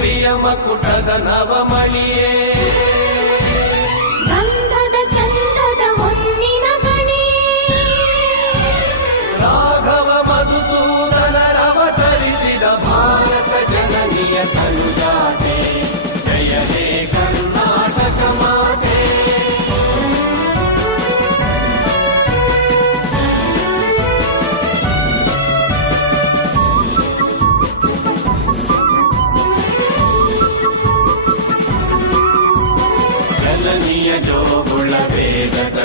ದೇವಿಯ ಮಕುಟದ ನವಮಣಿಯೇ ಗಂಧದ ಚಂದದ ಹೊನ್ನಿನ ಗಣಿಯೇ ರಾಘವ ಮಧುಸೂದನರವತರಿಸಿದ ಭಾರತ ಜನನಿಯ ತನುಜಾತೆ ಜಯ ಹೇ ಕರ್ನಾಟಕ ಮಾತೆ ಜನನಿಯ ಜೋಗುಳ ವೇದದ